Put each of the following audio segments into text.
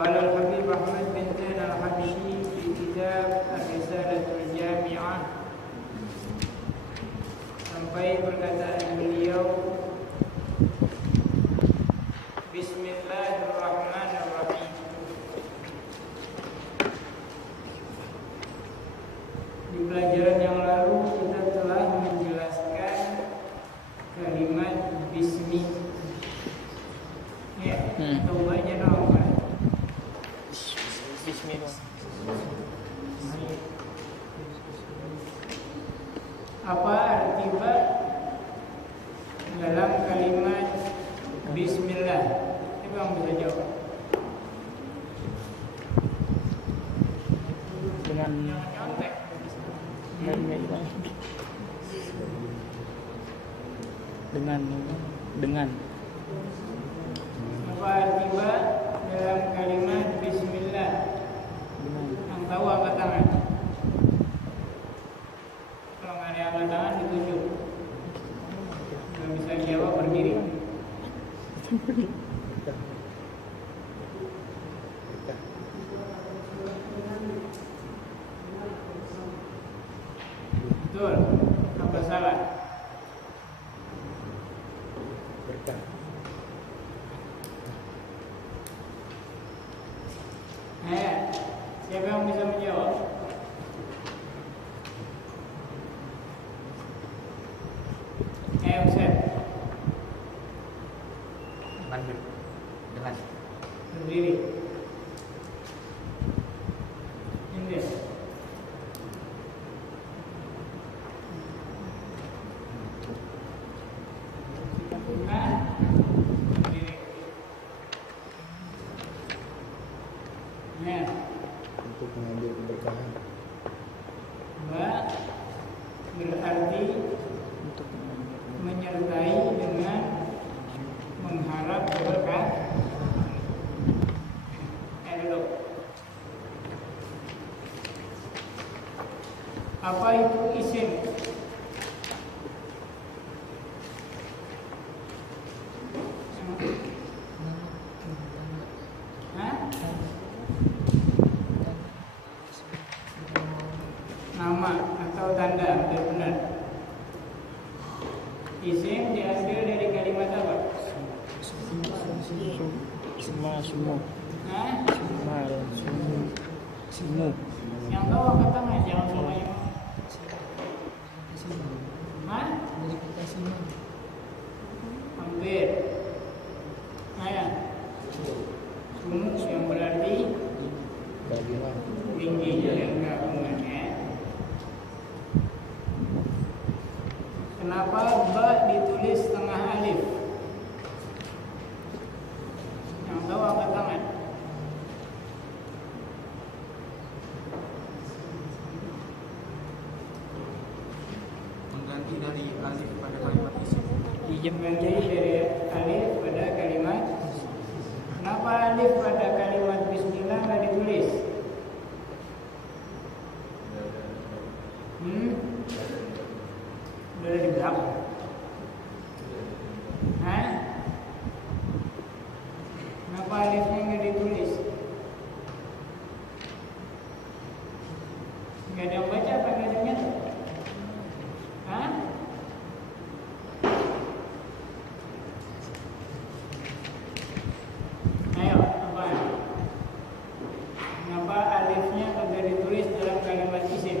قال الحبيب أحمد بن زين الحبشي في كتاب الرسالة الجامعة sampai perkataan beliau, Bismillahirrahmanirrahim. Di pelajaran yang lalu kita telah menjelaskan kalimat bismi. Ya, coba aja dong. Bismillah. Apa arti ba dalam kalimat Bismillah? Siapa yang bisa jawab? Dengan nyontek. Dengan Apa arti ba dalam kalimat Bismillah? Yang tahu angkat tangan. Kalau nggak ada angkat tangan ditunjuk. Yang bisa jawab berdiri. Betul. Apa salah? berkah. Siapa yang bisa menjawab? Ustaz. Dengan berdiri. Ini. Untuk mengambil keberkahan. Berarti Untuk menyertai dengan mengharap berkah. Dulu. Apa itu isim? Nama atau tanda, benar. Isim diambil dari kalimat apa? Semua. Yang tahu angkat tangan, jangan semuanya. Hampir. Sumu yang berarti tingginya yang gabungannya. Kenapa ba ditulis setengah alif? Yang tahu angkat tangan. Mengganti dari alif pada kalimat isim. Mengganti dari alif pada kalimat. Kenapa alif pada kalimat Bismillah nggak ditulis? Udah di belakang. Kenapa alifnya nggak ditulis? Nggak ada yang baca apa nggak ada yang Ayo, apa? Kenapa alifnya kagak ditulis dalam kalimat isim?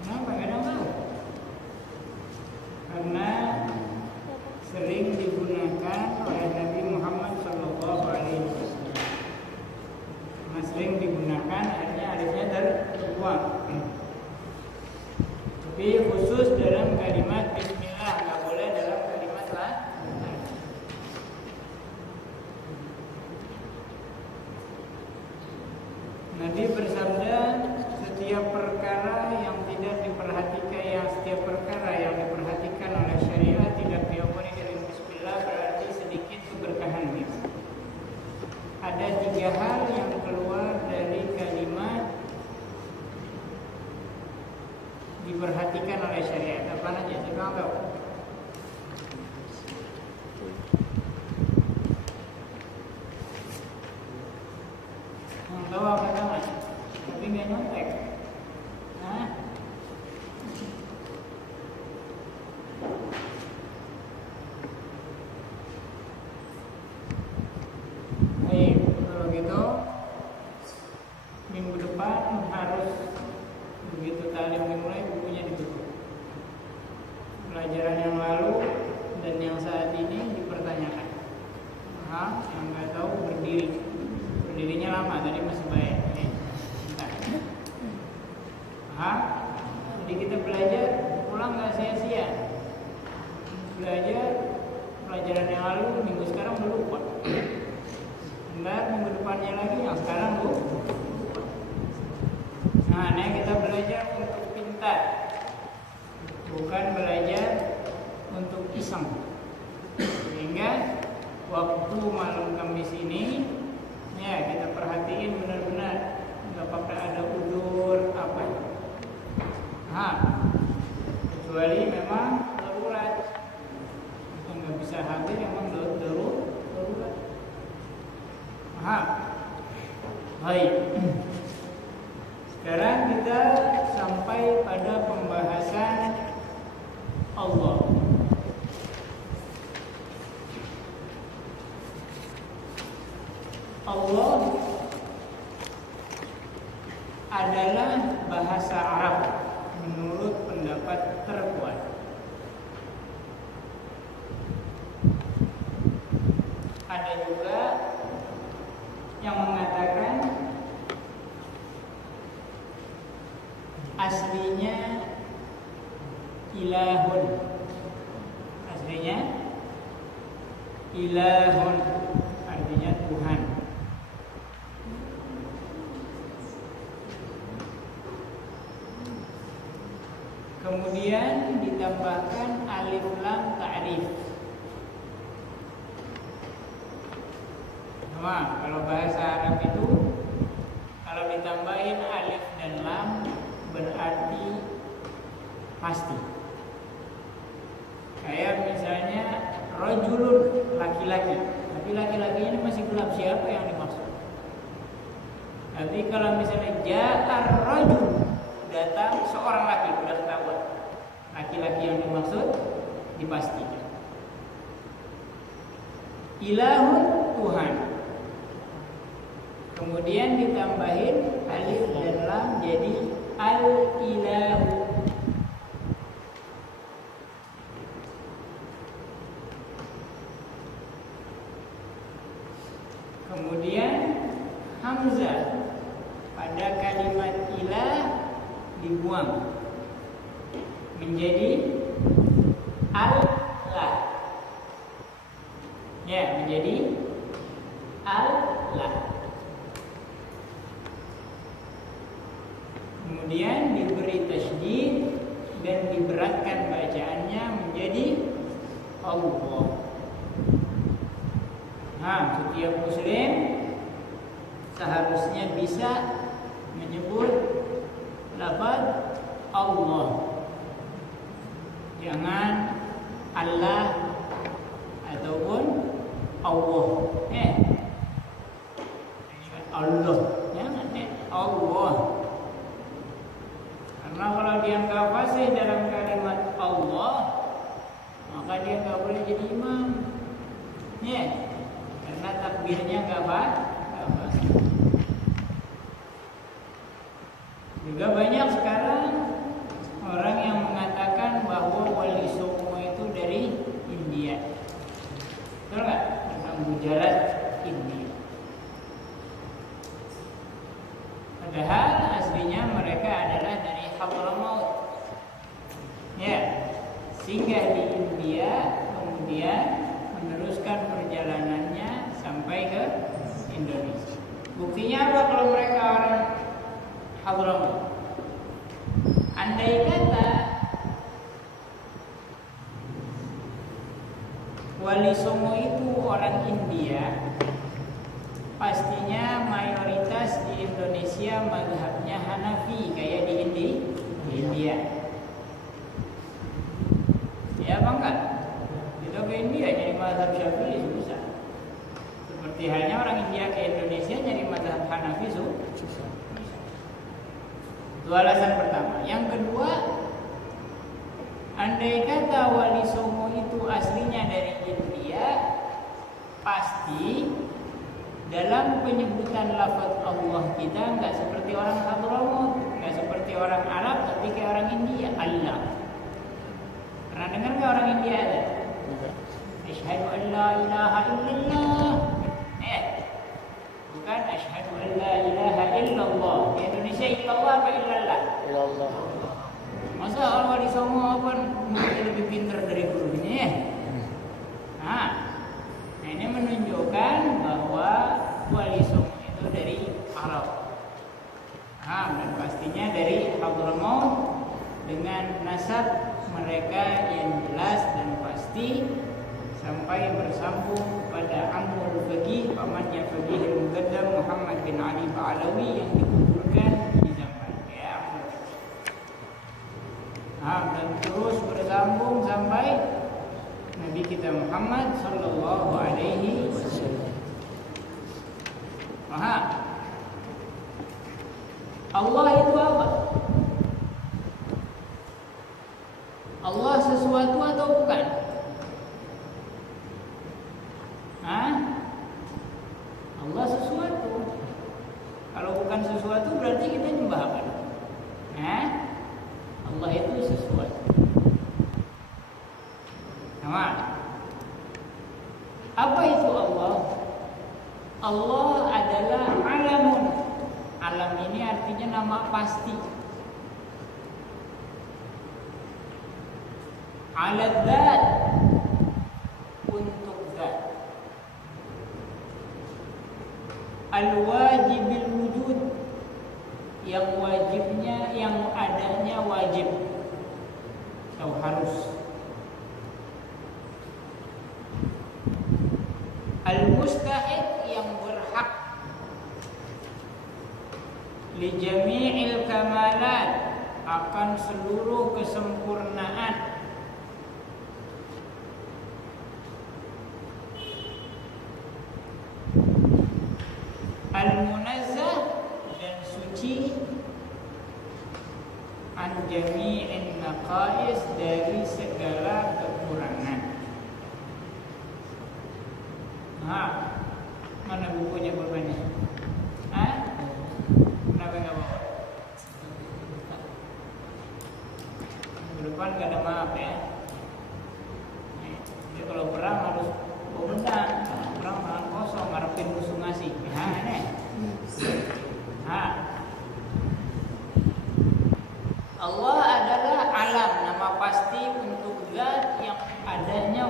Kenapa? Nggak ada yang tahu. Karena sering digunakan oleh Nabi Muhammad SAW. Sering digunakan, akhirnya alifnya terbuang. Tapi khusus dalam kalimat Bismillah, nggak boleh dalam kalimat lain. Nabi bersabda, setiap perkara yang diperhatikan oleh syariat tidak diawali dari Bismillah berarti sedikit keberkahannya. Ada 3 hal yang keluar dari kalimat diperhatikan oleh syariat. Apa aja? Coba tahu. Tahu apa nama? Tapi nggak nyontek. Nah, baik, kalau gitu minggu depan harus begitu talim dimulai bukunya ditutup. Pelajaran yang lalu dan yang saat ini dipertanyakan. Yang nggak tahu berdiri. Berdirinya lama, tadi masih baik. Jadi kita belajar, pulang nggak sia-sia. Belajar pelajaran yang lalu, minggu sekarang udah lupa. Ntar minggu depannya lagi, yang sekarang lupa. Nah, ini kita belajar untuk pintar, bukan belajar untuk iseng. Sehingga waktu malam Kamis ini, ya kita perhatiin benar-benar, nggak pakai ada udur apa. Kecuali memang darurat, nggak bisa hadir, memang darurat. Baik. Sekarang kita sampai pada pembahasan Allah. Allah adalah bahasa Arab menurut pendapat terkuat. Ada juga yang mengatakan aslinya ilahun. Aslinya ilahun, artinya Tuhan. Kemudian ditambahkan alif lam ta'rif. Kalau bahasa Arab itu kalau ditambahin alif dan lam berarti pasti. Kayak misalnya rajulun, laki-laki. Tapi laki-lakinya ini masih gelap, siapa yang dimaksud? Tapi kalau misalnya ja'ar rajul, datang seorang laki, sudah ketahuan laki-laki yang dimaksud dipastikan. Ilahun, Tuhan. Kemudian ditambahin alif dan lam jadi al-ilahu. Kemudian hamzah pada kalimat ilah dibuang menjadi Allah. Ya, menjadi Allah. Kemudian diberi tasydid dan diberatkan bacaannya menjadi Allah. Setiap muslim seharusnya bisa menyebut lafaz Allah. Jangan Allah ataupun Allah. Allah. Jangan Allah. Karena kalau dia nggak fasih dalam kalimat Allah, maka dia nggak boleh jadi imam. Karena takbirnya nggak fasih. Juga banyak sekarang orang yang mengatakan bahwa Wali Songo itu dari India. Betul nggak? Tentang Gujarat, India. Padahal aslinya mereka adalah dari Hadramaut. Singgah di India, kemudian meneruskan perjalanannya sampai ke Indonesia. Buktinya apa kalau mereka orang Hadramaut? Andai kata Wali Songo itu orang India, pastinya mayoritas di Indonesia mazhabnya Hanafi kayak di India. Ya apa enggak? Kita ke India nyari mazhab Syafi'i susah. Seperti halnya orang India ke Indonesia nyari mazhab Hanafi susah. Itu alasan pertama. Yang kedua, andai kata Wali Songo itu aslinya dari India, pasti dalam penyebutan lafaz Allah kita nggak seperti orang Hadramaut, nggak seperti orang Arab, tapi kayak orang India. Allah. Pernah dengar nggak orang India ada? Asyhadu an la ilaha illallah. Bukan asyhadu an la ilaha illallah. Di Indonesia illallah apa illallah? Illallah. Masa orang Wali Songo apa mungkin lebih pintar dari gurunya ya? Nah, ini menunjukkan bahwa Wali Songo itu dari Arab. Dan pastinya dari Hadramaut dengan nasab mereka yang jelas dan pasti sampai bersambung pada Amrul Faqih, pamannya Faqih Al-Muqaddam Muhammad bin Ali Ba'alawi yang dikuburkan di zaman dan terus bersambung sampai Nabi kita Muhammad sallallahu alaihi wasallam. Allah itu apa? Allah sesuatu atau bukan? Allah sesuatu. Kalau bukan sesuatu berarti kita nyembah apa? Allah itu sesuatu. Apa itu Allah? Allah adalah alamun. Alam ini artinya nama pasti. Al-dzat, untuk zat. Al-wajibil wujud, yang wajibnya, yang adanya wajib atau harus. Al-mustahiq, yang berhak. Li jami'il kamalat, akan seluruh kesempurnaan. Al-munazzah, dan suci. An jami'in naqais, dari segala kekurangan. Mana bukunya bapaknya? Kenapa nggak bawa? Depan nggak ada maaf ya. Jadi kalau perang harus bawa pedang. Perang tangan kosong, ngarepin musuh ngasih. Allah adalah alam, nama pasti untuk zat yang adanya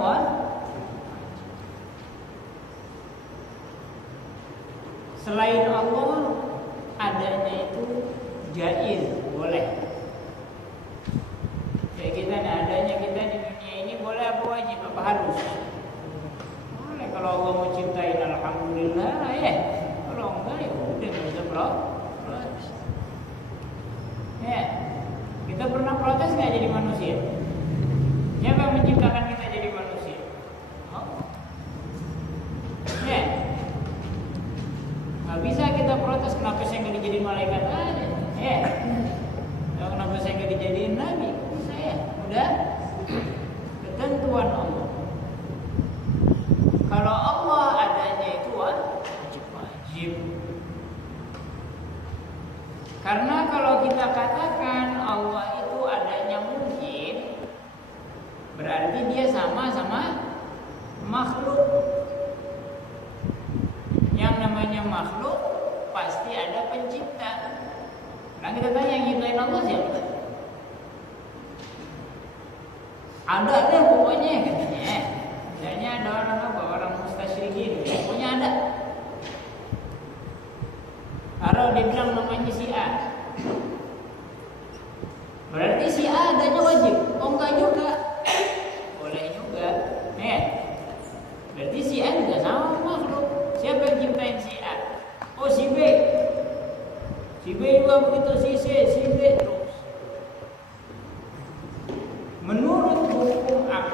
selain Allah adanya itu jaiz, boleh. Kayak kita adanya kita di dunia ini boleh apa wajib apa harus? Boleh. Kalau Allah mau cintain alhamdulillah ya. Kalau enggak ya udah nggak usah protes. Ya. Kita pernah protes nggak jadi manusia? Siapa yang menciptakan kita jadi manusia? Ya. Nggak bisa kita protes kenapa saya nggak dijadiin malaikat aja? Ya. Kenapa saya nggak dijadiin nabi? Bisa ya? Udah ketentuan Allah. Kalau Allah adanya itu wajib. Karena kalau kita katakan Allah itu adanya mungkin, berarti dia sama-sama makhluk. Yang namanya makhluk pasti ada pencipta. Nah kita tanya yang nyiptain Allah siapa? Ada pokoknya katanya. Misalnya ada orang mustasyrikin, pokoknya ada. Kalau dia bilang namanya si A, berarti si A adanya wajib. Oh enggak juga, boleh juga. Berarti si A juga sama makhluk. Siapa yang ciptain si A? Oh si B. Si B juga begitu, si C, si D terus. Menurut hukum akal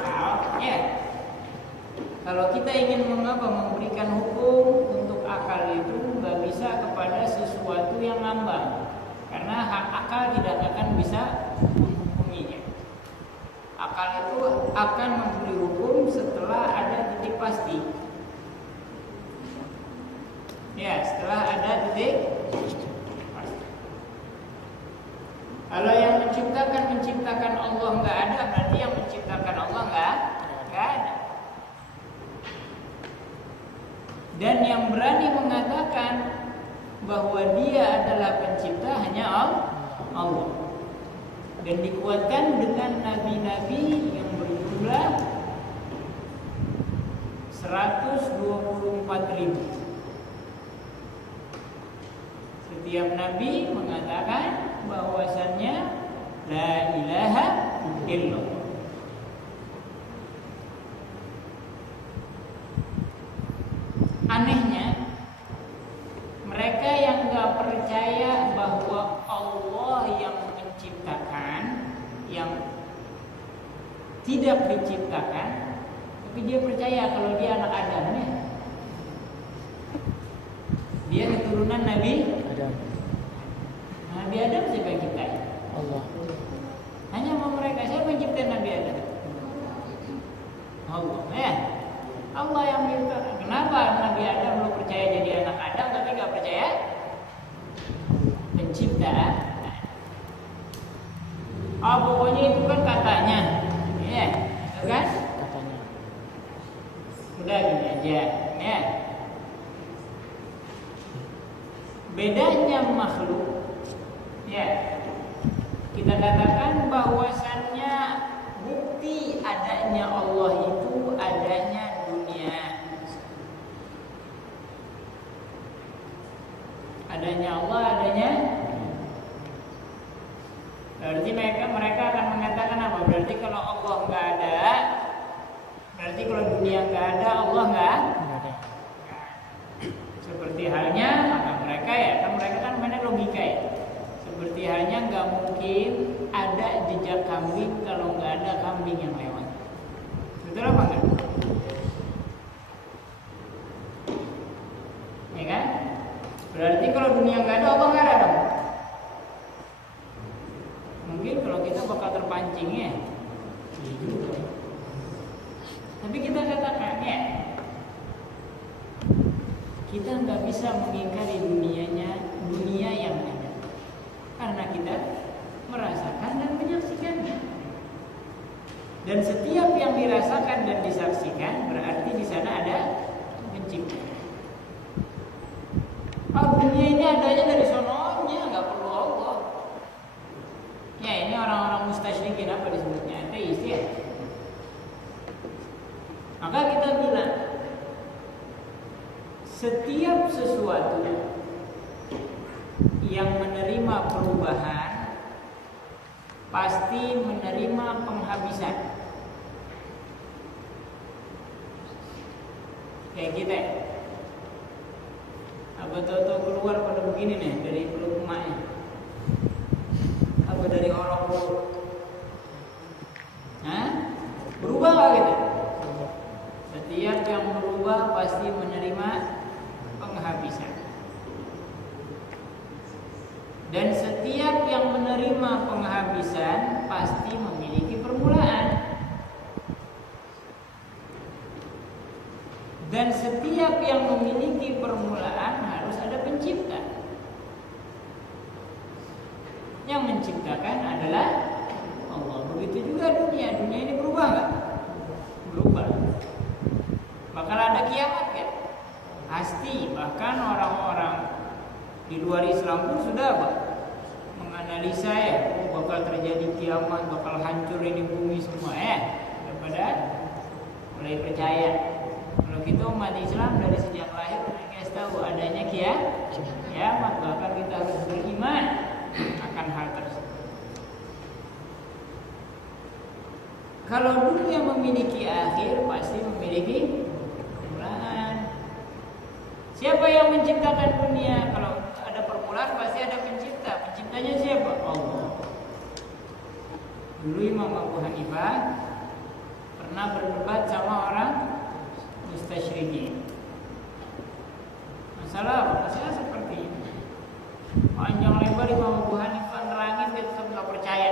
kita ingin memberikan hukum untuk akal itu nggak bisa kepada sesuatu yang ngambang, karena hak akal tidak akan bisa menghukuminya. Akal itu akan memberi hukum setelah ada titik pasti. Ya, setelah ada titik pasti. Kalau yang menciptakan Allah nggak ada, berarti yang menciptakan Allah nggak ada. Dan yang berani mengatakan bahwa Dia adalah pencipta hanya Allah. Dan dikuatkan dengan nabi-nabi yang berjumlah 124.000. Setiap nabi mengatakan bahwasannya la ilaha illallah. Anehnya, mereka yang nggak percaya bahwa Allah yang menciptakan, yang tidak diciptakan, tapi dia percaya kalau dia anak Adam ya. Dia keturunan Nabi Adam. Nabi Adam siapa yang ciptain? Allah. Hanya mau mereka, siapa yang ciptain Nabi Adam? Allah ya. Allah yang menciptakan. Kenapa Nabi Adam lo percaya jadi anak Adam tapi nggak percaya pencipta? Pokoknya itu kan katanya, ya, itu kan? Katanya. Udah gini aja, ya. Bedanya makhluk, ya. Kita katakan bahwasannya bukti adanya Allah itu adanya dunia. Adanya Allah, adanya. Berarti mereka akan mengatakan apa? Berarti kalau Allah nggak ada, berarti kalau dunia nggak ada, Allah nggak ada. Seperti halnya maka mereka ya, kan mereka kan mainnya logika ya. Seperti halnya nggak mungkin ada jejak kambing kalau nggak ada kambing yang lewat. Betul apa enggak? Ya kan? Berarti kalau dunia nggak ada, Allah nggak ada dong. Mungkin kalau kita bakal terpancing ya. Tapi kita katakan ya, kita nggak bisa mengingkari dunia yang ada, karena kita merasakan dan menyaksikannya. Dan setiap yang dirasakan dan disaksikan berarti di sana ada pencipta. Dunia ini adanya dari sononya, nggak perlu Allah. Ya ini orang-orang mustasyrikin, apa disebutnya? Ateis ya. Maka kita bilang setiap sesuatu yang menerima perubahan pasti menerima penghabisan. Kayak kita ya. Apa tahu keluar pada begini nih dari perut emaknya. Apa dari orang perut? Berubah gak gitu? Setiap yang berubah pasti menerima penghabisan. Dan setiap yang menerima penghabisan pasti memiliki permulaan. Dan setiap yang memiliki permulaan harus ada pencipta. Yang menciptakan adalah Allah. Begitu juga dunia. Dunia ini berubah nggak? Berubah. Bakal ada kiamat kan? Pasti. Bahkan orang-orang di luar Islam pun sudah menganalisa ya, bakal terjadi kiamat, bakal hancur ini bumi semua ya. Daripada mulai percaya. Kalau kita umat Islam dari sejak lahir kita tahu adanya kiamat, bahkan kita harus beriman akan hal tersebut. Kalau dunia memiliki akhir, pasti memiliki permulaan. Siapa yang menciptakan dunia? Kalau ada permulaan pasti ada pencipta. Penciptanya siapa? Allah. Dulu Imam Abu Hanifah pernah berdebat sama orang mustasyriqin. Masalah apa? Masalah seperti ini. Panjang lebar Imam Abu Hanifah nerangin dia tetap nggak percaya.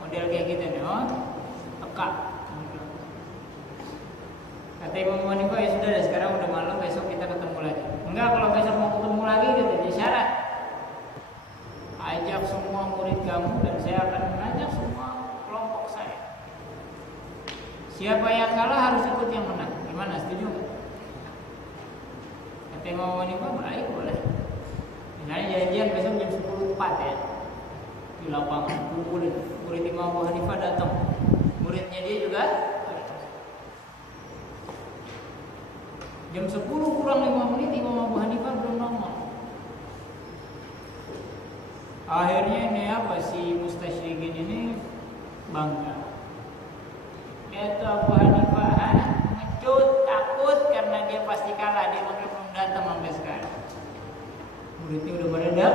Model kayak gitu nih, oh, teka. Kata Imam Abu Hanifah, ya sudah, sekarang udah malam, besok kita ketemu lagi. Enggak, kalau besok mau ketemu lagi gitu, dia syarat. Ajak semua murid kamu dan saya akan mengajak semua kelompok saya. Siapa yang kalah harus ikut yang menang. Gimana, setuju nggak? Kata Imam Abu Hanifah, baik, boleh. Misalnya janjian besok jam 10.04 ya, di lapangan kumpul murid Imam Abu Hanifah datang, muridnya dia juga. Jam 10 kurang 5 menit Imam Abu Hanifah belum nongol. Akhirnya ini apa, si mustasyriqin ini bangga. Dia tuh Abu Hanifah ngecut, takut karena dia pasti kalah, dia belum datang sampai sekarang. Muridnya udah pada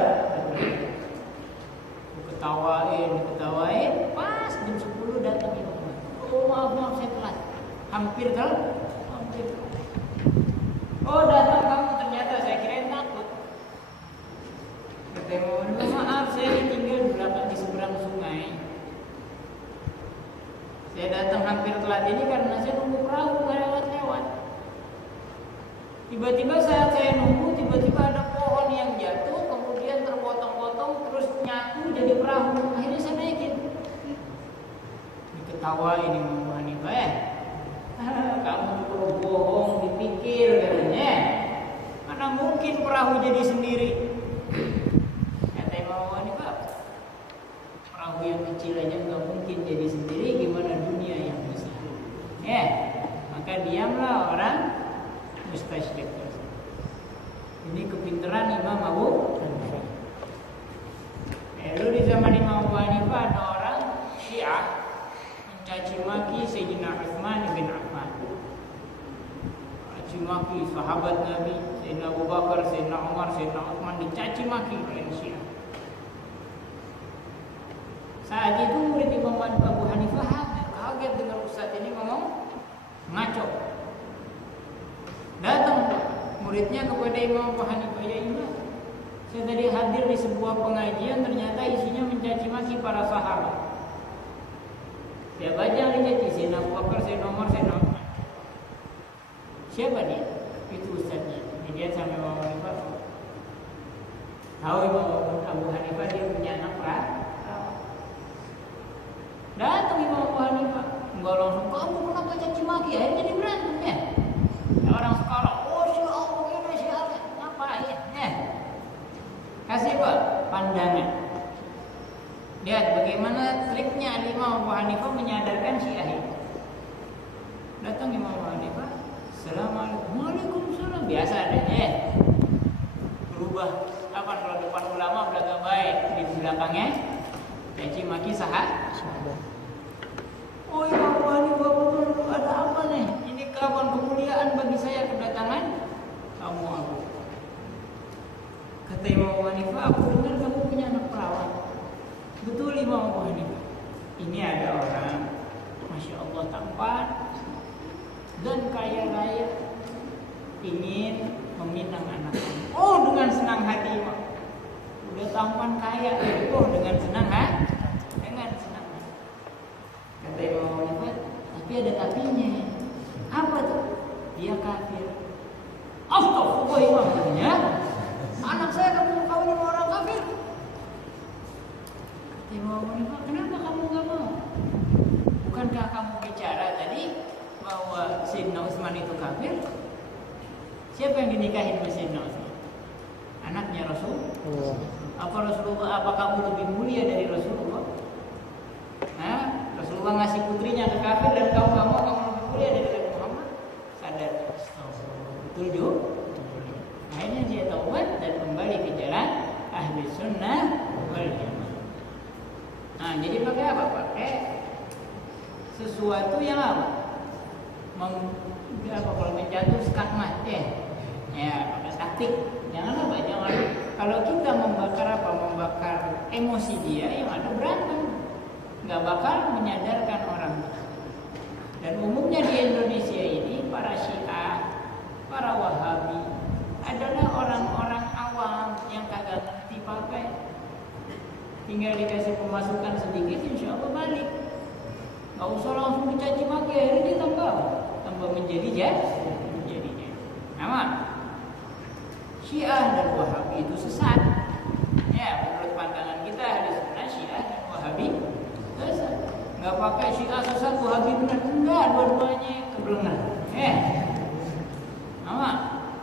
ketawain, pas jam 10 datang Imam. Oh maaf saya telat, hampir telat. Oh datang kamu, ternyata saya kirain takut. Kata Imam, maaf saya tinggal di belakang di seberang sungai. Saya datang hampir telat ini karena saya nunggu perahu nggak lewat. Tiba-tiba saat saya nunggu, tiba-tiba ada pohon yang jatuh, kemudian terpotong-potong, terus nyatu jadi perahu. Akhirnya saya naikin. Diketawain Imam Hanifah ya. Kamu perlu bohong, dipikir katanya. Mana mungkin perahu jadi sendiri? Kata Imam Hanifah, perahu yang kecil aja nggak mungkin jadi sendiri, gimana dunia yang besar? Ya, maka diamlah orang mustasyriq. Ini kepintaran Imam Abu Hanifah. Lalu di zaman Imam Abu Hanifah ada orang Syiah mencaci maki Sayyidina Utsman bin Affan. Caci maki sahabat Nabi, Sayyidina Abu Bakar, Sayyidina Umar, Sayyidina Utsman, dicaci maki oleh Syiah. Saat itu murid Imam Abu Hanifah kaget dengar ustaz ini ngomong ngaco. Datang muridnya kepada Imam Abu Hanifah, ya Imam, saya tadi hadir di sebuah pengajian, ternyata isinya mencaci maki para sahabat. Saya baca dicaci Sayyidina Abu Bakar, Sayyidina Umar, Sayyidina Utsman. Siapa dia? Itu ustaznya. Dia sama Imam Abu Hanifah. Tahu Imam Abu Hanifah dia punya anak perawat. Datang Imam Abu Hanifah, enggak langsung, kamu kenapa caci maki? Akhirnya jadi berantem ya. Orang sekolah, oh si Allah ini si Allah, ngapain? Kasih Pak pandangan. Lihat bagaimana triknya Imam Abu Hanifah menyadarkan Syiah ini. Datang Imam Abu Hanifah, Assalamualaikum, Waalaikumsalam, biasa adanya. Berubah, apa kalau depan ulama belaga baik, di belakangnya caci maki sahabat. Oh Imam Abu Hanifah, betul, ada apa nih? Ini kawan kemuliaan bagi saya kedatangan kamu Abu. Kata Imam Abu Hanifah, aku dengar kamu punya anak perawat. Betul Imam Abu Hanifah. Ini ada orang, Masya Allah tampan dan kaya raya, ingin meminang anaknya. Oh dengan senang hati Imam. Udah tampan kaya, oh dengan senang hati. Dengan senang hati. Kata Imam Abu Hanifah, tapi ada tapinya. Apa tuh? Dia kafir. Astagfirullah Imam katanya. Anak saya kamu kawin sama orang kafir. Kata Imam Abu Hanifah, kenapa kamu gak mau? Bukankah kamu bicara tadi bahwa Sayyidina Utsman itu kafir? Siapa yang dinikahin sama Sayyidina Utsman? Anaknya Rasulullah. Apa Rasulullah? Apa kamu lebih mulia dari Rasulullah? Nah, Rasulullah ngasih putrinya ke kafir dan kamu gak mau, kamu lebih mulia dari Nabi Muhammad? Sadar. Betul juga. Akhirnya dia taubat dan kembali ke jalan ahli sunnah wal jamaah. Nah, jadi pakai apa? Pakai sesuatu yang apa? Kalau menjatuh skakmat ya pakai taktik. Jangan apa? Jangan. Kalau kita membakar apa? Membakar emosi dia, yang ada berantem. Nggak bakal menyadarkan orang. Dan umumnya di Indonesia ini para Syiah Para Wahabi adalah orang-orang awam yang kagak ngerti apa-apa. Tinggal dikasih pemasukan sedikit, insya Allah balik. Gak usah langsung dicaci maki, akhirnya dia tambah menjadi jadi. Nama Syiah dan Wahabi itu sesat. Ya, menurut pandangan kita ahli sunnah, Syiah dan Wahabi sesat. Gak pakai Syiah sesat, Wahabi benar. Enggak, dua-duanya kebenaran. Nama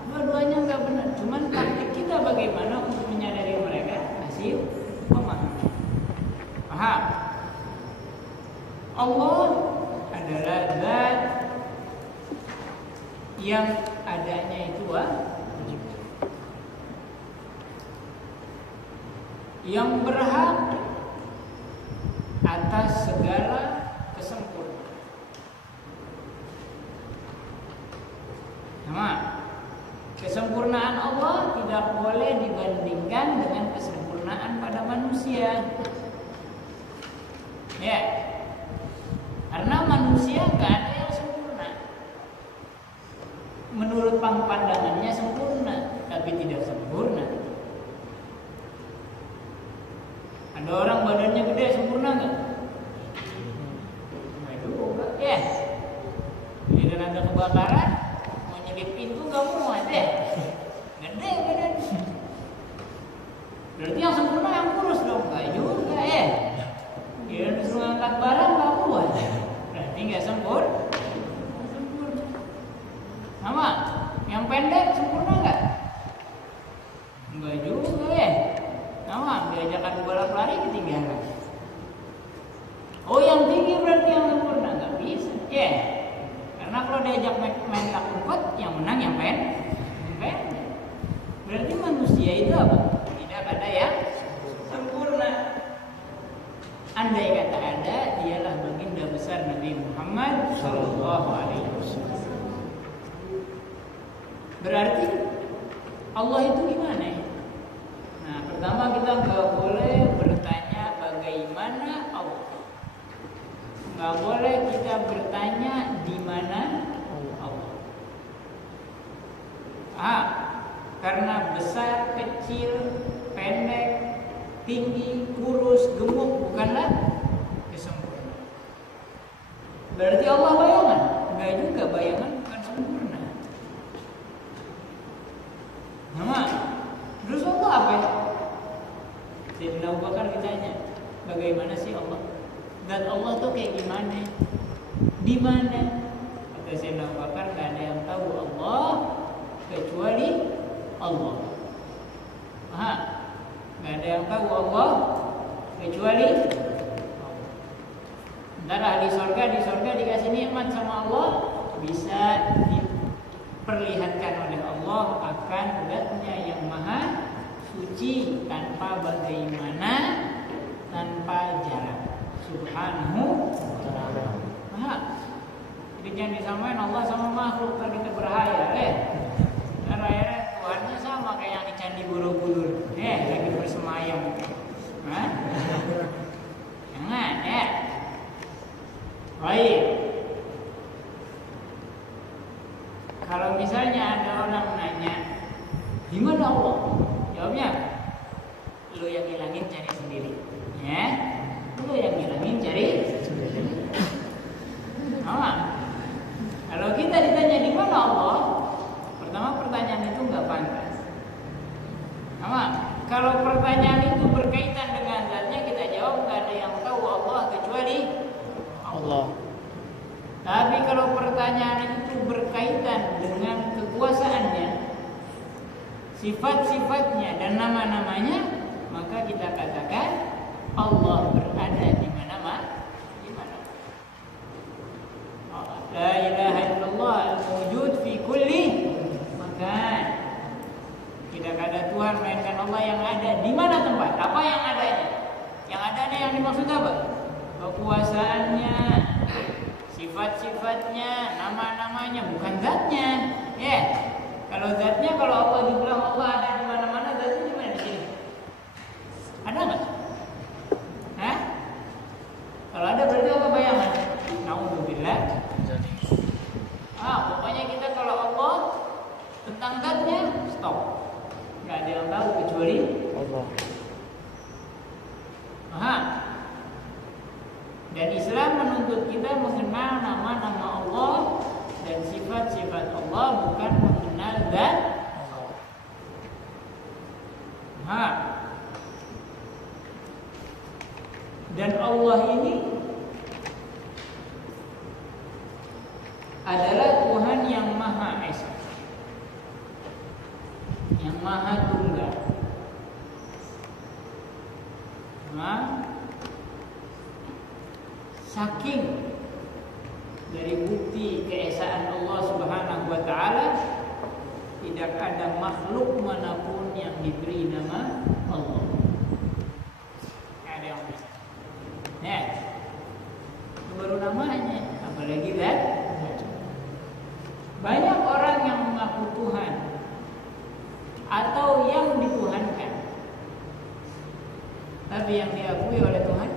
dua-duanya enggak benar. Cuman taktik kita bagaimana untuk menyadari mereka, kasih pemahaman. Paham? Allah adalah zat yang adanya itu yang berhak atas segala kesempurnaan. Nah, kesempurnaan Allah tidak boleh dibandingkan dengan kesempurnaan pada manusia. Ya, karena manusia gak ada yang sempurna. Menurut pandangannya sempurna, tapi tidak sempurna. Ada orang badannya gede, sempurna nggak? Enggak, ya. Dan ada kebakaran, mau nyelip pintu nggak mau ada. Gede badan. Berarti yang sempurna yang kurus dong, nggak juga ya. Dia disuruh ngangkat barang nggak kuat. Berarti nggak sempurna. Sama, yang pendek sempurna nggak? Enggak juga ya. Nama diajakan balap lari ketinggalan. Oh, yang tinggi berarti yang sempurna, nggak bisa. Ya, karena kalau diajak main tak umpet, yang menang yang pendek. Berarti manusia itu apa? Tidak ada yang sempurna. Andai kata ada, dialah baginda besar Nabi Muhammad Sallallahu Alaihi Wasallam. Berarti Allah itu gimana ya? Nah, pertama kita nggak boleh bertanya bagaimana Allah. Nggak boleh kita bertanya di mana Allah. Karena besar, kecil, pendek, tinggi, kurus, gemuk bukanlah kesempurnaan. Berarti Allah bayangan? Enggak juga, bayangan bukan sempurna. Nama, terus Allah apa? Sayyidina Abu Bakar ditanya, bagaimana sih Allah? Dan Allah tuh kayak gimana? Di mana? Kata Sayyidina Abu Bakar, nggak ada yang tahu Allah kecuali Allah. Nggak ada yang tahu Allah kecuali Allah. Ntar ahli surga di surga dikasih nikmat sama Allah, bisa diperlihatkan oleh Allah akan zatnya yang maha suci tanpa bagaimana, tanpa jarak. Subhanahu wa ta'ala. Jadi jangan disamain Allah sama makhluk, kalau kita berhayal karena akhirnya Tuhannya sama kayak yang di Candi Borobudur, lagi bersemayam. Jangan ya. Baik. Kalau misalnya ada orang nanya, di mana Allah? Jawabnya, lu yang hilangin cari sendiri. Ya, lu yang hilangin cari sendiri. Kalau kita ditanya di mana Allah, pertama pertanyaan itu nggak pantas. Kalau pertanyaan itu berkaitan dengan zatnya, kita jawab nggak ada yang tahu Allah kecuali Allah. Tapi kalau pertanyaan itu berkaitan dengan kekuasaannya, sifat-sifatnya dan nama-namanya, maka kita katakan Allah berada di mana-mana. La ilaha illallah al-wujud fi kulli makan. Tidak ada Tuhan melainkan Allah yang ada di mana tempat. Apa yang adanya? Yang adanya yang dimaksud apa? Kekuasaannya, sifat-sifatnya, nama-namanya, bukan zatnya. Ya. Kalau zatnya, kalau Allah dibilang Allah ada di mana-mana, zatnya di mana di sini? Ada nggak? Kalau ada berarti apa bayangan? Naudzubillah. Pokoknya kita kalau Allah Dan Islam menuntut kita mengenal nama-nama Allah dan sifat-sifat Allah, bukan mengenal zat Allah. Dan Allah ini adalah Tuhan yang Maha Esa, yang Maha Tunggal. Saking dari bukti keesaan Allah Subhanahu wa taala, tidak ada makhluk manapun yang diberi nama Allah. Ada yang bisa. Ya. Baru namanya, apalagi kan? Banyak orang yang mengaku Tuhan atau yang dituhankan, tapi yang diakui oleh Tuhan,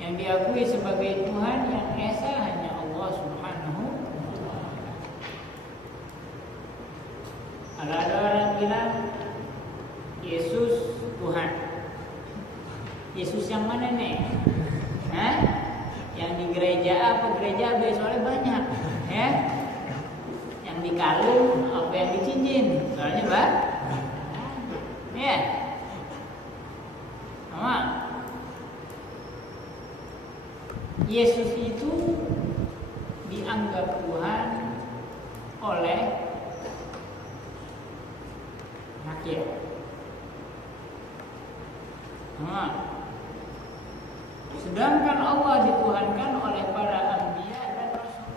yang diakui sebagai Tuhan yang esa hanya Allah Subhanahu wa ta'ala. Ada orang bilang Yesus Tuhan. Yesus yang mana nih? Hah? Yang di gereja apa? Gereja B soalnya banyak, ya. Yang di kalung apa yang di cincin? Soalnya Pak. Ya. Sama. Yesus itu dianggap Tuhan oleh rakyat. Sedangkan Allah dituhankan oleh para anbiya dan rasul.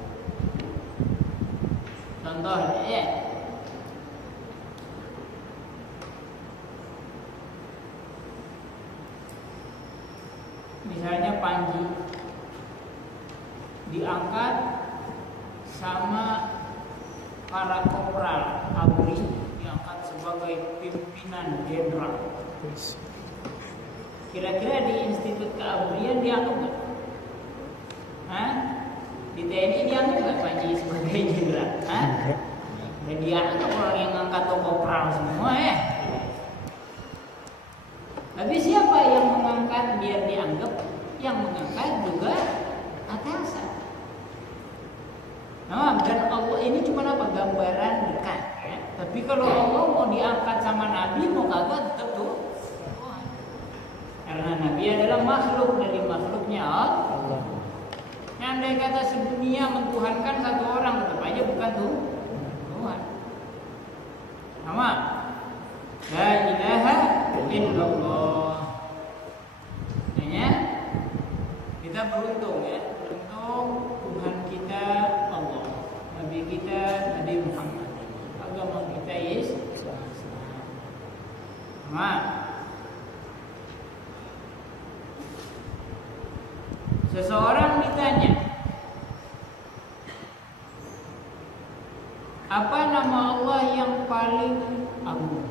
Contohnya ya, misalnya Panji diangkat sama para kopral ABRI, diangkat sebagai pimpinan jenderal. Kira-kira di Institut Keabrian dianggap nggak? Di TNI dianggap nggak Panji sebagai jenderal? Dan dianggap orang yang ngangkat kopral semua ya. Tapi siapa yang mengangkat biar dianggap? Yang mengangkat juga atasan. Dan Allah ini cuma apa? Gambaran dekat ya. Tapi kalau Allah mau diangkat sama Nabi, mau kagak tetap tuh Tuhan. Karena Nabi adalah makhluk dari makhluknya Allah. Andai kata sedunia mentuhankan satu orang, tetap aja bukan tuh Tuhan. Sama. La ilaha illallah. Artinya kita beruntung ya. Beruntung Tuhan kita Allah, Nabi kita Nabi Muhammad, agama kita Islam. Seseorang ditanya, apa nama Allah yang paling agung?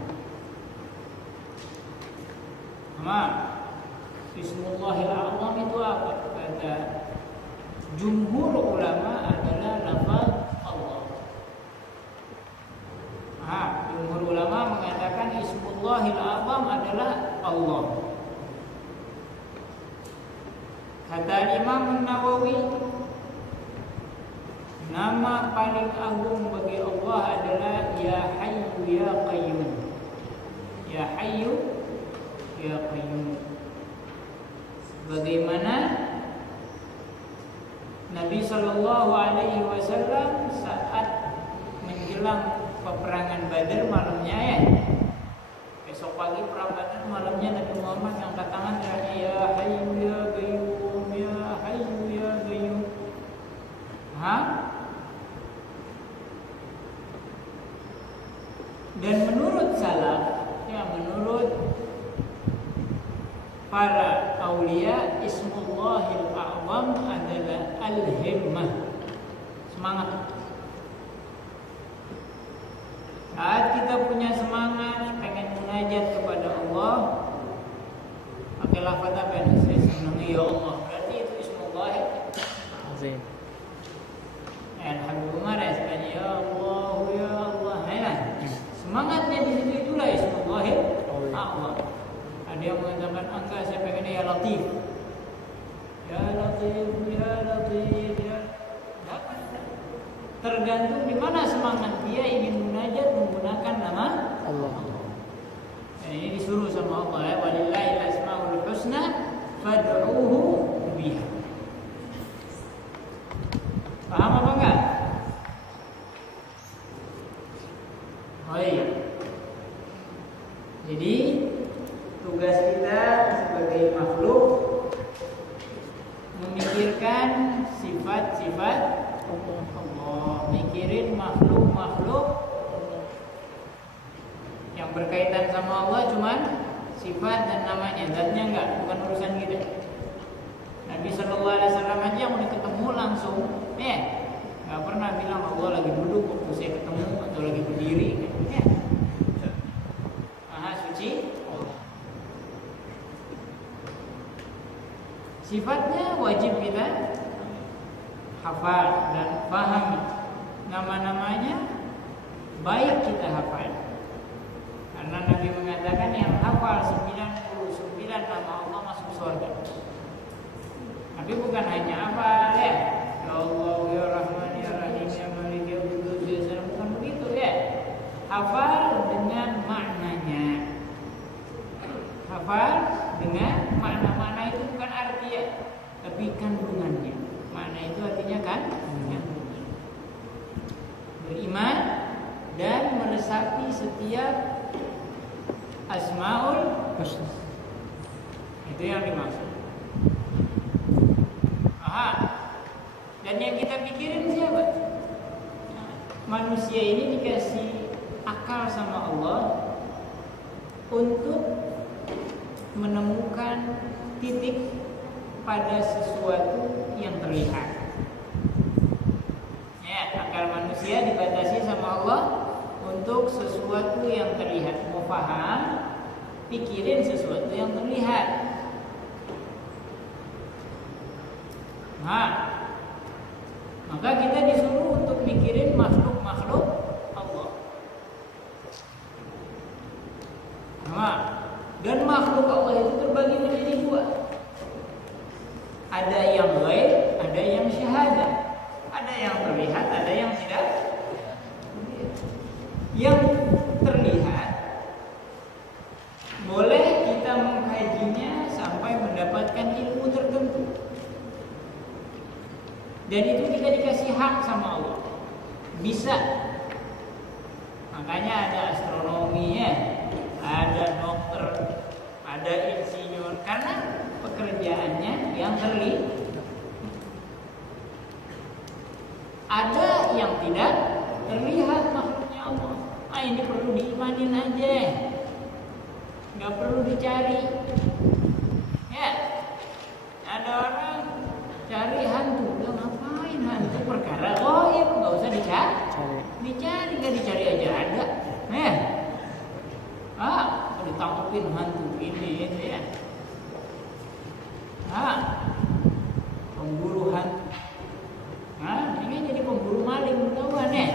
Bismillahil A'zam itu apa? Kata jumhur ulama adalah lafaz Allah. Jumhur ulama mengatakan Ismullahil A'zam adalah Allah. Kata Imam Nawawi, nama paling agung bagi Allah adalah Ya Hayyu Ya Qayyum. Ya Hayyu Ya Qayyum. Bagaimana Nabi Shallallahu Alaihi Wasallam saat menjelang peperangan Badar malamnya ya, besok pagi perang Badar malamnya Nabi Muhammad angkat tangan Ya Hayyu Ya Qayyum, Ya Hayyu Ya Qayyum. Dan menurut salaf, ya menurut para aulia, Ismullahil A'zam adalah al-himmah, semangat. Saat kita punya semangat pengen munajat kepada Allah, pakai lafaz apa nih? Saya senang ya Allah. Berarti itu Ismullahil Azim. Alhamdulillah rasanya ya Allah ya Allah. Semangatnya di situ itulah Ismullahil A'zam. Ada yang mengatakan angka saya pengennya ya Latif. Ya Latif, ya Latif, ya. Tergantung di mana semangat dia ingin munajat menggunakan nama Allah. ini disuruh sama Allah ya, walillahil asmaul husna fad'uuhu biha. Paham apa enggak? Oh iya. Jadi tugas kita sebagai makhluk memikirkan sifat-sifat Allah, mikirin makhluk-makhluk yang berkaitan sama Allah cuman sifat dan namanya, zatnya enggak, bukan urusan kita. Nabi Shallallahu Alaihi Wasallam aja yang udah ketemu langsung, nggak pernah bilang Allah lagi duduk waktu saya ketemu atau lagi berdiri, Maha suci Allah. Sifatnya wajib kita hafal dan pahami, nama-namanya baik kita hafal. Karena Nabi mengatakan yang hafal 99 nama Allah masuk surga. Tapi bukan hanya hafal ya Allah, ya Rahman, ya Rahim, ya Malik, ya Qudus, ya Salam, bukan begitu ya. Hafal dengan maknanya. Hafal dengan makna-makna itu bukan arti ya, tapi kandungannya. Makna itu artinya kan kandungan. Beriman dan meresapi setiap Asmaul Husna. Itu yang dimaksud. Dan yang kita pikirin siapa? Manusia ini dikasih akal sama Allah untuk menemukan titik pada sesuatu yang terlihat. Ya, akal manusia dibatasi sama Allah untuk sesuatu yang terlihat. Mau paham, pikirin sesuatu yang terlihat. Maka kita disuruh untuk mikirin makhluk-makhluk Allah. Dan makhluk Allah itu terbagi menjadi dua. Ada yang ghaib, ada yang syahadah. Ada yang terlihat, ada yang tidak. Yang terlihat boleh kita mengkajinya sampai mendapatkan ilmu tertentu. Dan itu kita dikasih hak sama Allah. Bisa. Makanya ada astronomi ya, ada dokter, ada insinyur, karena pekerjaannya yang terlihat. Ada yang tidak terlihat makhluknya Allah. Ini perlu diimanin aja, nggak perlu dicari. Ya, ada orang cari hantu, udah ngapain hantu perkara? Oh ya, nggak usah dicari, nggak dicari aja ada. Ditangkepin hantu ini ya. Pemburu hantu. Ini jadi pemburu maling ketahuan ya.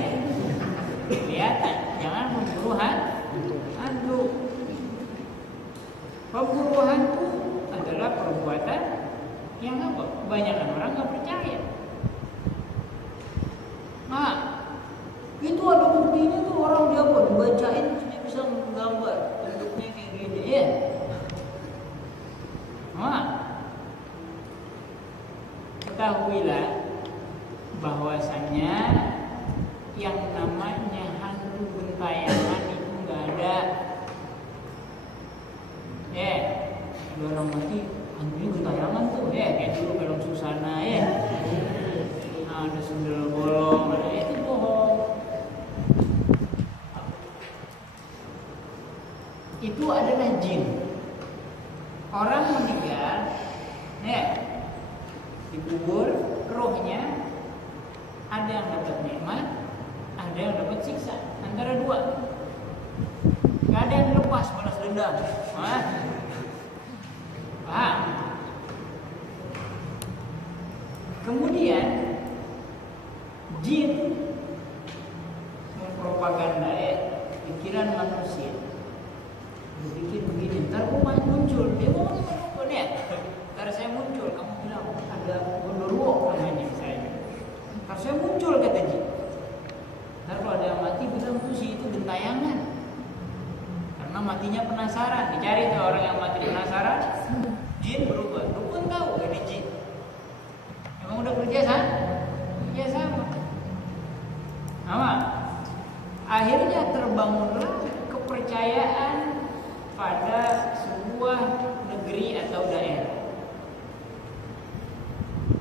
Kelihatan, jangan pemburu hantu. Pemburu hantu adalah perbuatan yang apa? Kebanyakan orang nggak percaya. Itu ada buktinya tuh, orang dia bacain dia bisa menggambar bentuknya kayak gini ya. Ketahuilah bahwasannya yang namanya hantu gentayangan itu nggak ada. Ya, ada orang mati hantunya gentayangan tuh ya, kayak dulu film Susana ya. Ada sundel bolong, itu bohong. Itu adalah jin. Orang meninggal, ya, dikubur, rohnya ada yang dapat nikmat, ada yang dapat siksa, antara dua. Gak ada yang lepas balas dendam. Kemudian jin mempropaganda pikiran manusia. Berpikir begini, ntar aku muncul, dia mau ya, ntar saya muncul, kamu bilang matinya penasaran, dicari tuh orang yang mati penasaran, jin berubah. Dukun tahu ini jin. Emang udah kerja sama. Sama. Akhirnya terbangunlah kepercayaan pada sebuah negeri atau daerah.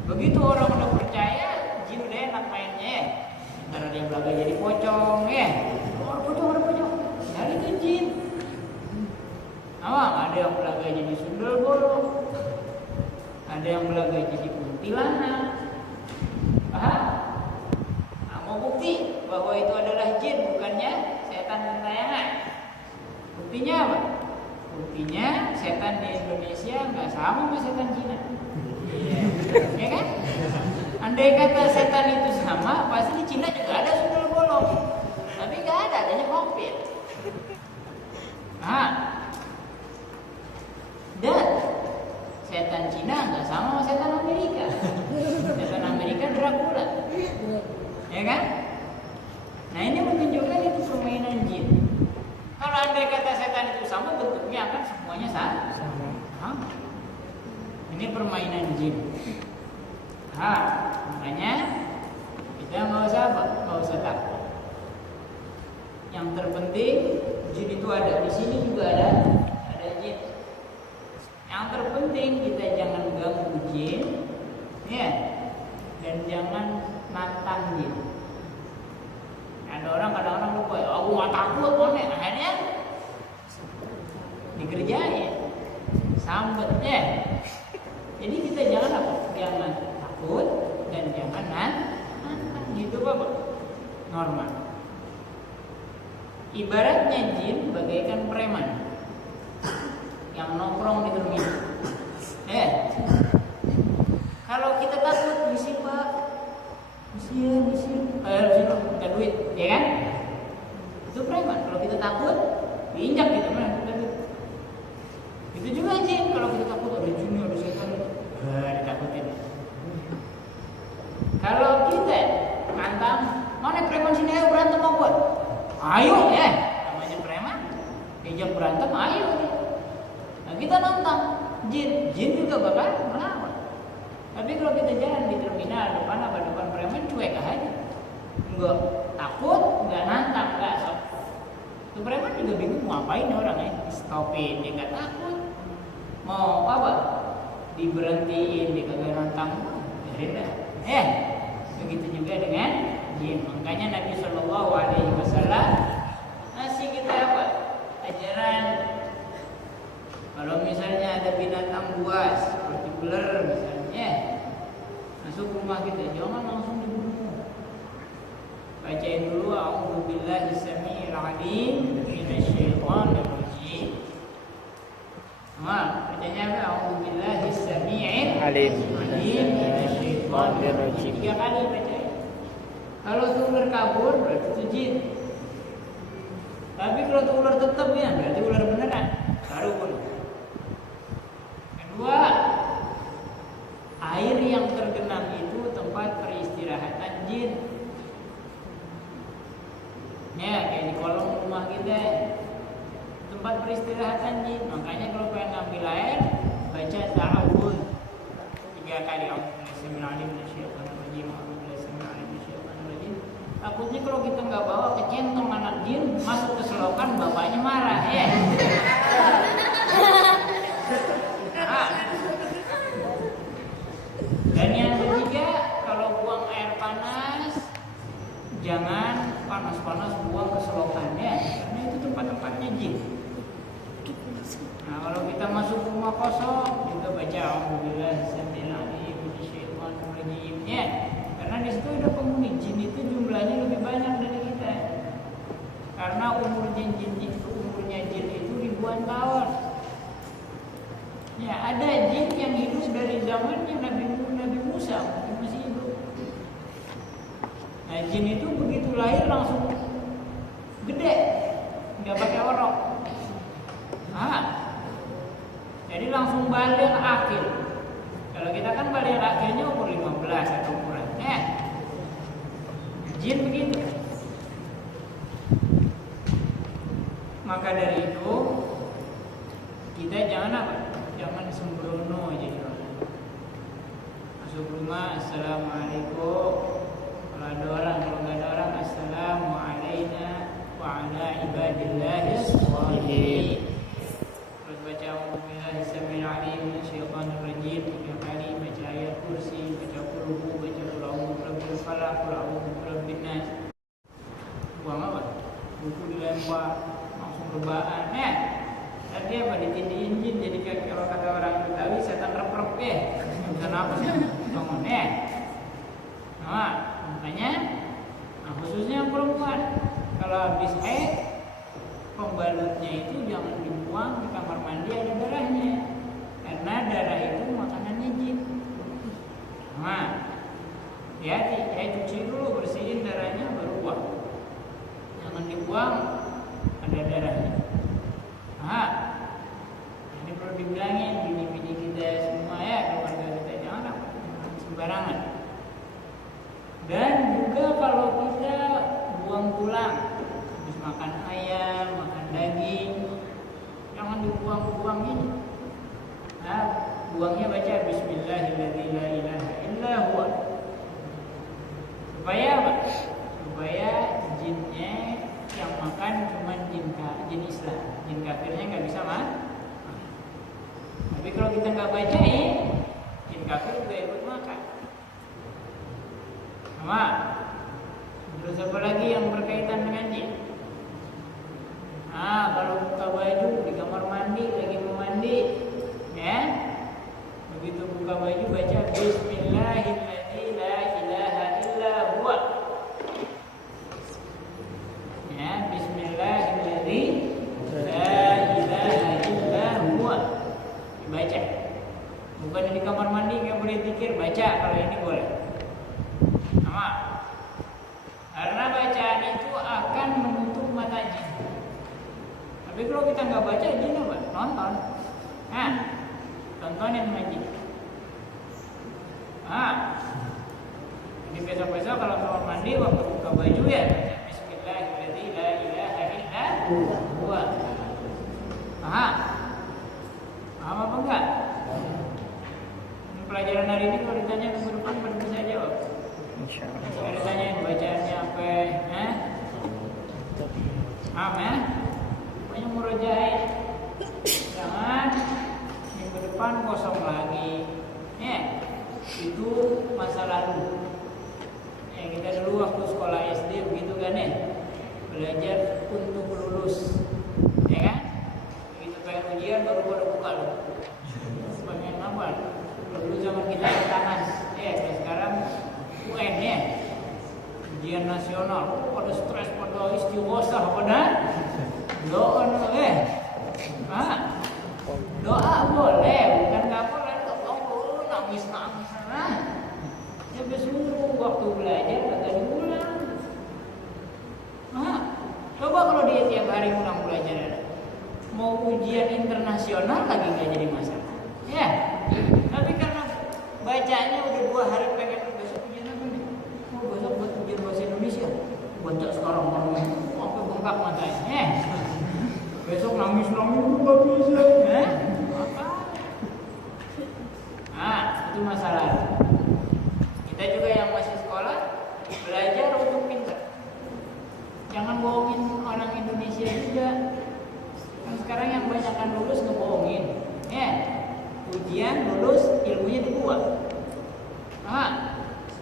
Begitu orang udah percaya, jin udah enak mainnya ya. Ntar ada yang belaga jadi pocong ya. Ada pocong. Jadi itu jin. Ada yang belaga jadi sundel bolong. Ada yang belaga jadi kuntilanak. Paham? Nah, mau bukti bahwa itu adalah jin, bukannya setan gentayangan. Buktinya apa? Buktinya setan di Indonesia nggak sama setan Cina. Ya kan? Andai kata setan itu sama, pasti di Cina juga ada sundel bolong. Tapi nggak ada, adanya COVID. Dan setan Cina nggak sama setan Amerika. Setan Amerika Dracula, ya kan? Nah ini menunjukkan itu permainan jin. Kalau andai kata setan itu sama, bentuknya akan semuanya sama. Ini permainan jin. Makanya kita nggak usah takut. Yang terpenting jin itu ada. Di sini juga ada jin. Yang terpenting kita jangan ganggu jin, ya, dan jangan nantang jin. Ada orang kadang-kadang lupa, aku nggak takut, akhirnya dikerjain, sambetnya. Jadi kita jangan takut dan jangan nantang, gitu Bapak. Normal. Ibaratnya jin bagaikan preman yang nongkrong di terminal. Kalau kita takut, misi Pak, misi minta duit, ya kan? Itu preman. Kalau kita takut, diinjak gitu kan? Itu juga jin. Kalau kita takut ada jin, ada setan, ditakutin. Kalau kita nantang, mana preman sini, ayo berantem sama gua. Ayo ya, namanya preman, diajak berantem, ayo. Nah kita nantang jin juga bakal melawan. Tapi kalau kita jalan di terminal depan preman, cuek aja, nggak takut, nggak nantang, nggak sok. Itu preman juga bingung mau ngapain orang ya, stopin, dia nggak takut, mau apa, diberhentiin, dia kagak nantang, biarin dah. Begitu juga dengan jin. Makanya Nabi Shallallahu Alaihi Wasallam ngasih kita apa? Ajaran. Kalau misalnya ada binatang buas seperti ular misalnya, masuk rumah kita, jangan langsung dibunuh. Bacain dulu A'udzubillahi Samiil Alim minasyaitonir rajim. Bacanya apa? A'udzubillahi Samiil Alim minasyaitonir rajim. 3 kali bacain. Kalau tuh ular kabur berarti itu jin. Tapi kalau tuh ular tetap ya berarti ular beneran. Baru bunuh. Kedua, air yang tergenang itu tempat peristirahatan jin. Ya, kayak di kolong rumah kita, tempat peristirahatan jin. Makanya kalau pengen ngambil air, baca ta'awudz 3 kali. Takutnya kalau kita nggak bawa ke centong anak jin, masuk ke selokan, bapaknya marah ya. Dan yang ketiga, kalau buang air panas, jangan panas-panas buang ke selokannya, karena itu tempat-tempatnya jin. Nah, kalau kita masuk rumah kosong, juga baca Alhamdulillah ya, karena di situ ada penghuni jin, itu jumlahnya lebih banyak dari kita. Karena umurnya jin itu ribuan tahun. Ya, ada jin yang hidup dari zamannya Nabi Musa, masih hidup. Nah, jin itu begitu lahir langsung gede, nggak pakai orok. Jadi langsung balik akhir. Kalau kita kan balik akhirnya umur 15 atau kurang. Jin begitu. Maka dari itu jangan apa? Jangan sembrono jadi orang. Masuk rumah, assalamualaikum. Kalau ada orang, kalau nggak ada orang, assalamualaikum wa ala ibadillahis sholihin. Terus baca Alhamdulillahi samil alim minasyaitonir rajim 3 kali, baca ayat kursi, baca qul, baca qul a'udzu birabbil falaq, qul a'udzu birabbin nas. Buang apa? Buku dilempar, langsung rebahan. Tadi apa ditindihin jin jadi kayak kalau kata orang Betawi setan rep-rep bukan apa sih? Bangun Nah, makanya khususnya yang perempuan kalau habis haid pembalutnya itu jangan dibuang di kamar mandi ada darahnya karena darah itu makanannya jin. Nah, hati-hati, cuci dulu, bersihin darahnya baru buang. Jangan dibuang ada darahnya. Nah, ini perlu dibilangin bini-bini kita semua ya, keluarga kita jangan sembarangan. Dan juga kalau kita buang tulang, habis makan ayam, makan daging, jangan dibuang-buang ini. Nah, buangnya baca Bismillahirrahmanirrahim. Supaya apa? Supaya jinnya yang makan cuma jin Islam, jin kafirnya nggak bisa makan. Tapi kalau kita nggak bacain, jin kafir juga ikut makan. Sama. Terus apa lagi yang berkaitan dengan jin? Kalau buka baju di kamar mandi lagi mau mandi, ya, begitu buka baju baca Bismillahirrahmanirrahim. Baca, bukan di kamar mandi nggak boleh zikir, baca kalau ini boleh. Sama, karena bacaan itu akan menutup mata jin. Tapi kalau kita nggak baca jin apa? Nonton. Nah, tontonin ngaji. Jadi besok-besok kalau kamar mandi waktu buka baju ya baca Bismillahirrahmanirrahim. Paham apa enggak? Ini pelajaran hari ini kalau ditanya minggu depan baru bisa jawab. Insyaallah. Kalau ditanyain bacaannya apa? Paham ya? Pokoknya murojaah. Jangan minggu depan kosong lagi. Itu masa lalu. Kita dulu waktu sekolah SD begitu kan ya? Belajar untuk lulus. Ya kan? Pengen ujian baru buka loh. Pengen apa? Dulu zaman kita yang tangan, sekarang UN ya. Ujian nasional, pada stres, pada istighosah, pada doa doa boleh, bukan nggak boleh, nangis ya besuruh waktu belajar kagak diulang. Coba kalau dia tiap hari ulang belajar. Mau ujian internasional lagi nggak jadi masalah, ya. Tapi karena bacanya udah 2 hari pengen besok ujian apa nih? Besok buat ujian bahasa Indonesia. Baca sekarang sampai bengkak matanya. Besok nangis nggak bisa. Itu masalah. Kita juga yang masih sekolah belajar untuk pintar. Jangan bohongin orang Indonesia juga. Sekarang yang banyakkan lulus ngebohongin, ujian lulus ilmunya dibuang.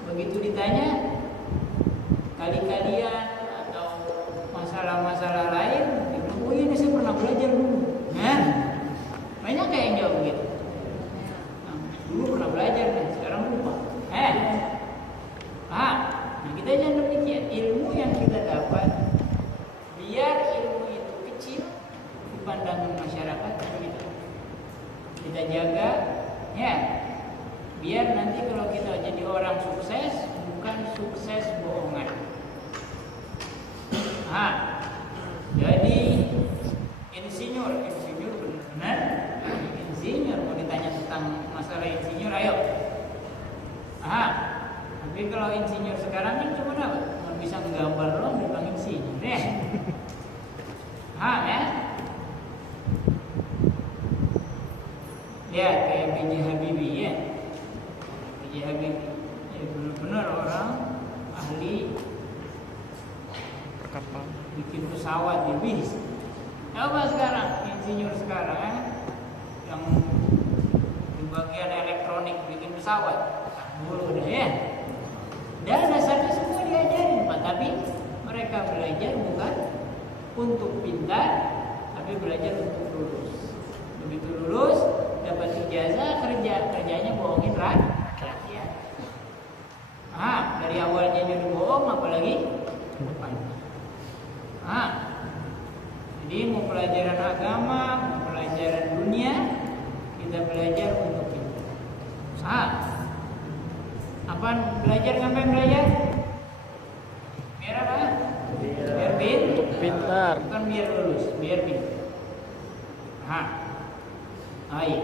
Begitu ditanya kali-kalian atau masalah-masalah lain, oh ini saya pernah belajar dulu. Banyak kayak yang jawab begitu. Dulu pernah belajar nih, sekarang lupa. Kita jangan demikian. Ilmu yang kita dapat, biar ilmu itu kecil pandangan masyarakat kita jaga ya, biar nanti kalau kita jadi orang sukses bukan sukses bohongan. Jadi insinyur benar-benar insinyur, mau ditanya tentang masalah insinyur ayo. Tapi kalau insinyur sekarang kan cuma apa? Cuma bisa menggambar doang dibilang insinyur ya. Lihat kayak B.J. Habibie ya. B.J. Habibie ya, benar-benar orang ahli Kapal. bikin pesawat dia bisa. Coba sekarang insinyur sekarang yang di bagian elektronik bikin pesawat dulu udah ya. Dan dasarnya semua diajarin Pak, tapi mereka belajar bukan untuk pintar, tapi belajar untuk lulus. Begitu lulus dapat ijazah kerjanya bohongin rakyat. Dari awalnya jadi bohong apalagi depannya. Jadi mau pelajaran agama, mau pelajaran dunia, kita belajar untuk itu. Apaan belajar, ngapain belajar? Biar apa? Biar Pintar. bukan biar lulus, biar pintar. Iya.